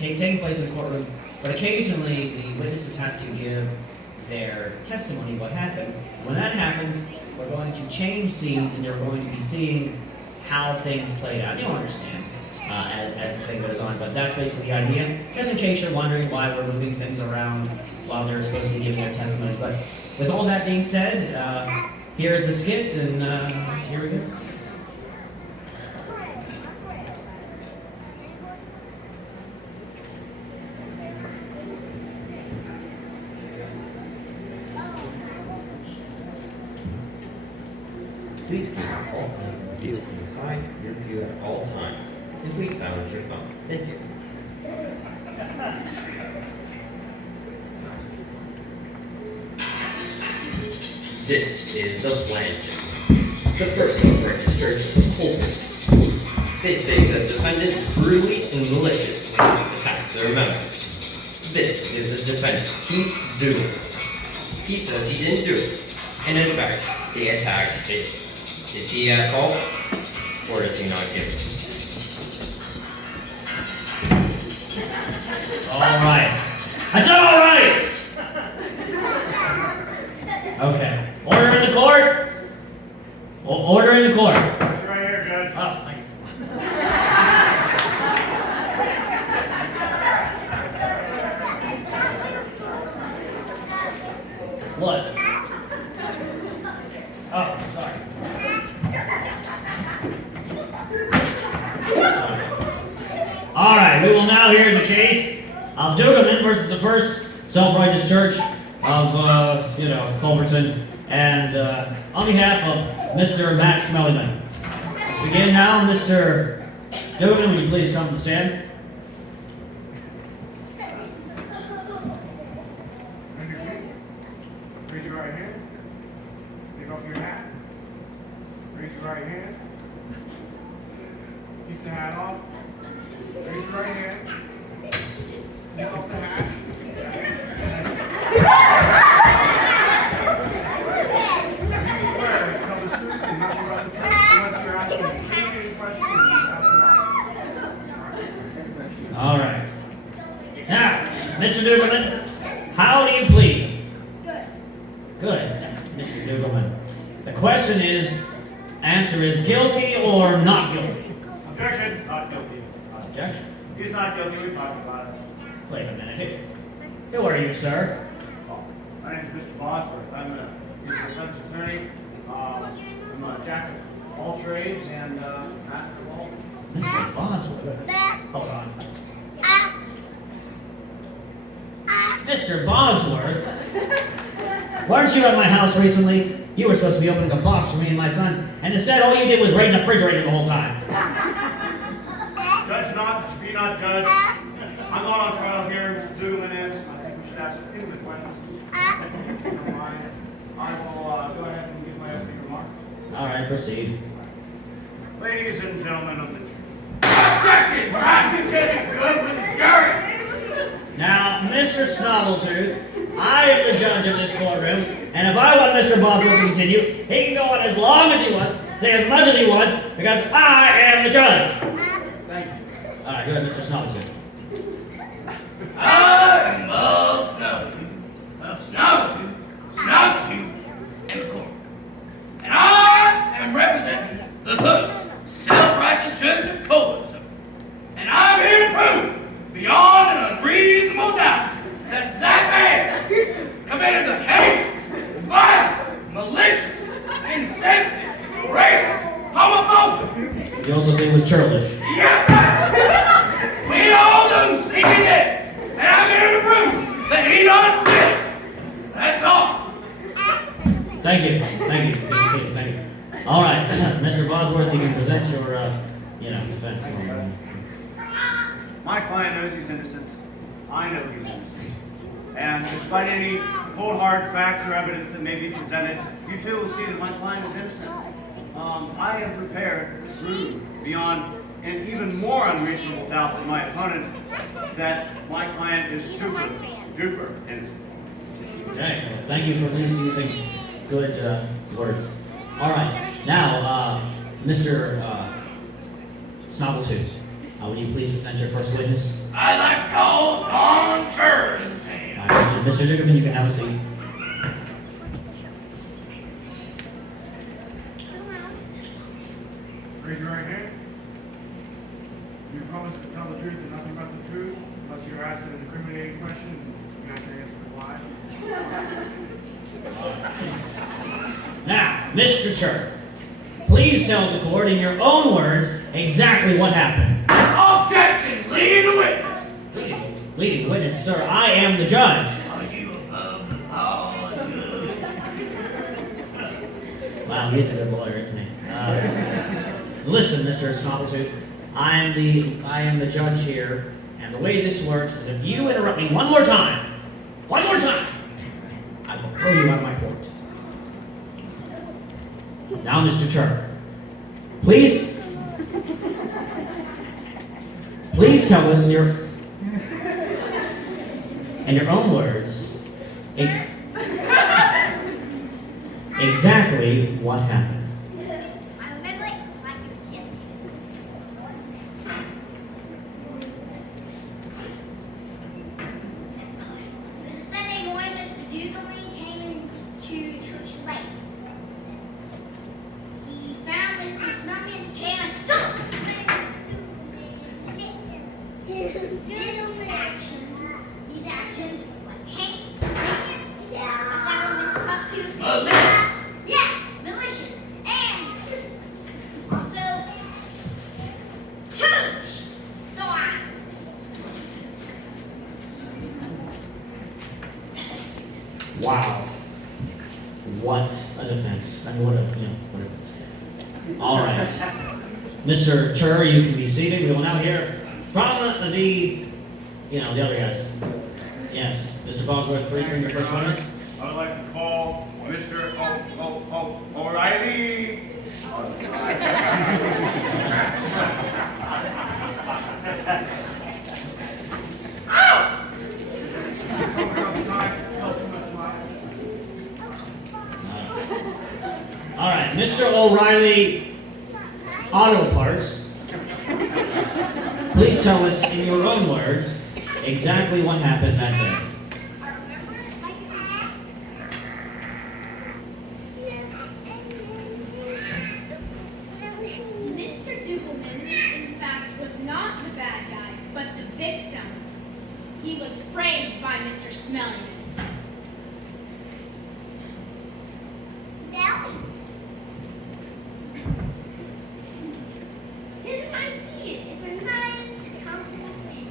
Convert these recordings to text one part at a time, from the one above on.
taking place in the courtroom, but occasionally the witnesses have to give their testimony of what happened. When that happens, we're going to change scenes and you're going to be seeing how things played out. You'll understand as the thing goes on, but that's basically the idea. Just in case you're wondering why we're moving things around while they're supposed to be giving their testimony. But with all that being said, here's the skit, and here we go. Please keep all kinds of views inside your view at all times. And please silence your phone. Thank you. This is the plaintiff, the first self-registered culprit. This is the defendant brutally and maliciously attacked their members. This is the defendant, Keith Doolittle. He says he didn't do it, and in fact, the attack did. Is he at fault, or is he not guilty? All right. I said all right! Okay. Order in the court? Order in the court. It's right here, Judge. Oh, thank you. What? Oh, sorry. All right, we will now hear the case of Dugaman versus the First Self-Righteous Church of, Culberton, and on behalf of Mr. Matt Smellyman. Let's begin now. Mr. Dugaman, will you please come to the stand? Raise your right hand. Take off your hat. Raise your right hand. Keep the hat off. Raise your right hand. Take off the hat. You swear to tell the truth and nothing but the truth unless you're asking any questions. All right. Now, Mr. Dugaman, how do you plead? Good, Mr. Dugaman. The question is, answer is guilty or not guilty? Objection. Not guilty. Objection. He's not guilty. We talked about it. Wait a minute. Who are you, sir? My name is Mr. Bosworth. I'm a defense attorney. I'm a jack of all trades and master of all. Mr. Bosworth? Hold on. Mr. Bosworth? Weren't you at my house recently? You were supposed to be opening a box for me and my sons, and instead all you did was raid the refrigerator the whole time. Judge not, be not judge. I'm not on trial here, Mr. Dugaman is. I think we should ask him the questions. I will go ahead and give my opening remarks. All right, proceed. Ladies and gentlemen of the jury. Objection! We're asking to get good with the jury! Now, Mr. Snobbletooth, I am the judge of this courtroom, and if I want Mr. Bosworth to continue, he can go on as long as he wants, say as much as he wants, because I am the judge. Thank you. All right, go ahead, Mr. Snobbletooth. I'm of Snaggletooth, and the court. And I am representing the First Self-Righteous Church of Culberton. And I'm here to prove, beyond an unreasonable doubt, that man committed the heinous, violent, malicious, insensitive, racist, homophobic. You also say he was churlish. Yes, sir. We all done seen it, and I'm here to prove that he done this. That's all. Thank you. Thank you. Good to see you. Thank you. All right, Mr. Bosworth, you can present your, defense. My client knows he's innocent. I know he's innocent. And despite any cold hard facts or evidence that may be presented, you too will see that my client is innocent. I am prepared to prove beyond an even more unreasonable doubt than my opponent that my client is super duper innocent. Okay, well, thank you for at least using good words. All right, now, Mr. Snobbletooth, would you please present your first witness? I'd like to Mr. Dickerman, you can have a seat. Raise your right hand. You promise to tell the truth and nothing but the truth, unless you're asked an incriminating question, you have to answer why. Now, Mr. Church, please tell the court in your own words exactly what happened. Objection! Leading the witness! Leading witness, sir, I am the judge. Are you above the law, Judge? Wow, he's a good lawyer, isn't he? Listen, Mr. Snappletooth, I am the judge here, and the way this works is if you interrupt me one more time, I will throw you out of my court. Now, Mr. Church, please tell us in your own words exactly what happened. I remember it like it was yesterday. It was a Sunday morning. Mr. Dugan came into church late. He found Mr. Snowman's chair and stopped. These actions were heinous. I slapped Mr. Prosecutor. Malicious. Yeah, malicious. And also church. So Wow. What a defense. I mean, what a. All right. Mr. Chur, you can be seated. We will now hear from the other guys. Yes. Mr. Bosworth, please bring your first witness. I would like to call Mr. O'Reilly. All right, Mr. O'Reilly, Auto Parts. Please tell us in your own words exactly what happened that day. I remember it like it was yesterday. Mr. Dugelman, in fact, was not the bad guy, but the victim. He was framed by Mr. Smellman. Belly. Since I see it, it's a nice compensation.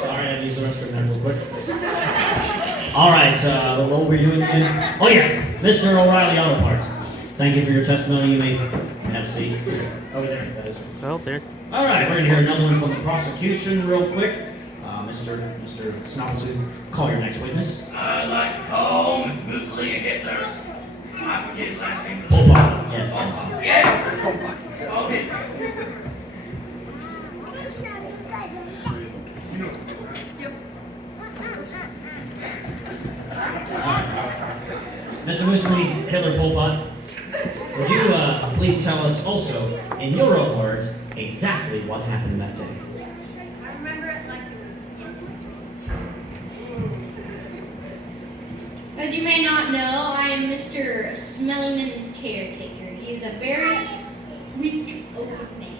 Sorry, I used the restroom there real quick. All right, what were we doing again? Oh yes, Mr. O'Reilly Auto Parts. Thank you for your testimony. You may have a seat over there. That is. Oh, there's. All right, we're gonna hear another one from the prosecution real quick. Mr. Snappletooth, call your next witness. I'd like to call Miss Mussolini Hitler. I forget his last name. Hold on. Yes. Yeah. Oh, Hitler. Mr. Mussolini, Hitler Pol Pot, would you please tell us also, in your own words, exactly what happened that day? I remember it like it was yesterday. As you may not know, I am Mr. Smellingman's caretaker. He is a very weak old man.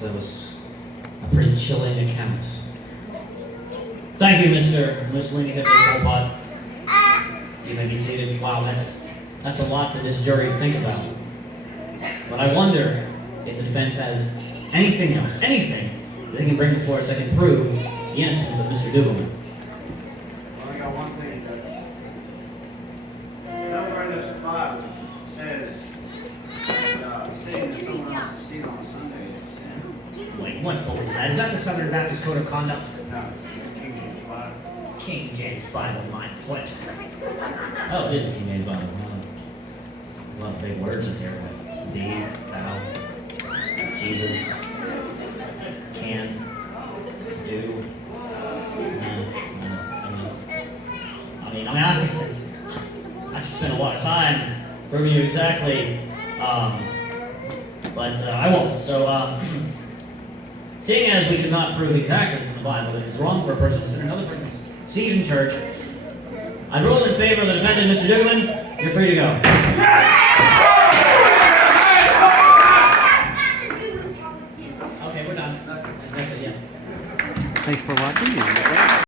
that was a pretty chilling account. Thank you, Mr. Mussolini Hitler Colpot. You may be seated. Wow, that's a lot for this jury to think about. But I wonder if the defense has anything else, anything that they can bring before us that can prove the innocence of Mr. Dugelman. Well, I got one thing, Judge. Nowhere in this Bible says sitting in someone else's seat on a Sunday is a sin. Wait, what book is that? Is that the Southern Baptist Code of Conduct? No, it's King James Bible. King James Bible, my foot. Oh, it is a King James Bible. A lot of big words in here, but thee, thou, Jesus, can, do. I could spend a lot of time proving you exactly, but I won't. So, seeing as we could not prove exactly from the Bible that it's wrong for a person to sit in another person's seat in church, I rule in favor of the defendant, Mr. Dugelman. You're free to go.